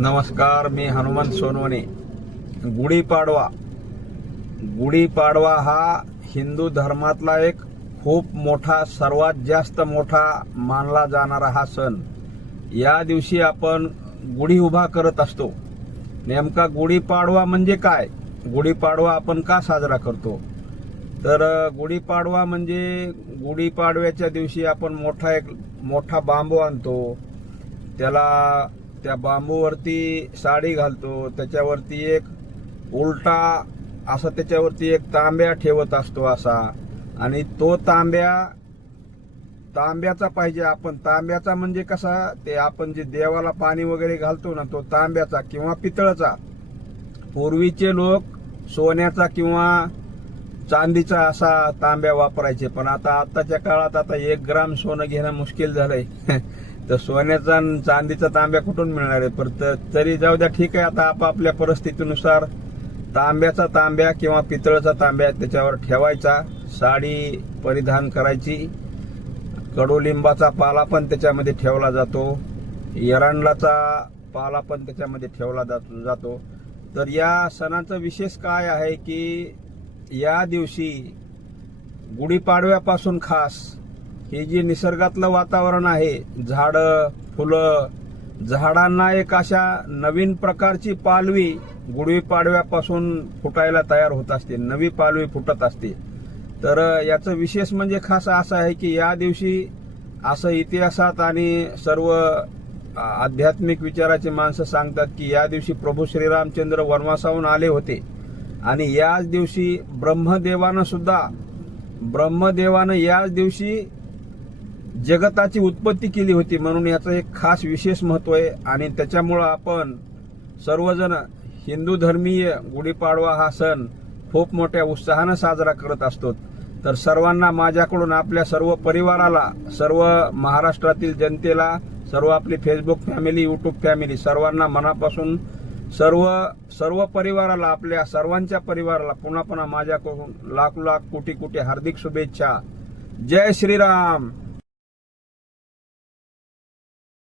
नमस्कार, मी हनुमंत सोनवणे. गुढीपाडवा गुढीपाडवा हा हिंदू धर्मातला एक खूप मोठा, सर्वात जास्त मोठा मानला जाणारा हा सण. या दिवशी आपण गुढी उभा करत असतो. नेमका गुढीपाडवा म्हणजे काय? गुढीपाडवा आपण का साजरा करतो? तर गुढीपाडवा म्हणजे गुढीपाडव्याच्या दिवशी आपण एक मोठा बांबू आणतो. त्या बांबूवरती साडी घालतो. त्याच्यावरती एक उलटा असा त्याच्यावरती एक तांब्या ठेवत असतो असा, आणि तो तांब्याचा पाहिजे. आपण तांब्याचा म्हणजे कसा, ते आपण जे देवाला पाणी वगैरे घालतो ना, तो तांब्याचा किंवा पितळाचा. पूर्वीचे लोक सोन्याचा किंवा चांदीचा असा तांब्या वापरायचे, पण आताच्या काळात 1 ग्राम सोनं घेणं मुश्किल झालंय. तर सोन्याचा आणि चांदीचा तांब्या कुठून मिळणार आहे? पर तरी जाऊ द्या, ठीक आहे. आता आपापल्या परिस्थितीनुसार तांब्याचा तांब्या किंवा पितळाचा तांब्या त्याच्यावर ठेवायचा. साडी परिधान करायची. कडुलिंबाचा पाला पण त्याच्यामध्ये ठेवला जातो. एरंडाचा पाला पण त्याच्यामध्ये ठेवला जातो. तर या सणाचं विशेष काय आहे की या दिवशी गुढीपाडव्यापासून खास हे जे निसर्गातलं वातावरण आहे, झाडं, फुलं, झाडांना एक अशा नवीन प्रकारची पालवी गुढीपाडव्यापासून फुटायला तयार होत असते. नवी पालवी फुटत असते. तर याचं विशेष म्हणजे खास असं आहे की या दिवशी असं इतिहासात आणि सर्व आध्यात्मिक विचाराचे माणसं सांगतात की या दिवशी प्रभू श्रीरामचंद्र वनवासाहून आले होते, आणि याच दिवशी ब्रह्मदेवानं याच दिवशी जगताची उत्पत्ती केली होती. म्हणून याचं एक खास विशेष महत्व आहे. आणि त्याच्यामुळं आपण सर्वजण हिंदू धर्मीय गुढीपाडवा हा सण खूप मोठ्या उत्साहानं साजरा करत असतो. तर सर्वांना माझ्याकडून, आपल्या सर्व परिवाराला, सर्व महाराष्ट्रातील जनतेला, सर्व आपली फेसबुक फॅमिली, युट्यूब फॅमिली, सर्वांना मनापासून सर्व परिवाराला, आपल्या सर्वांच्या परिवाराला पुन्हा माझ्याकडून लाख कोटी हार्दिक शुभेच्छा. जय श्रीराम.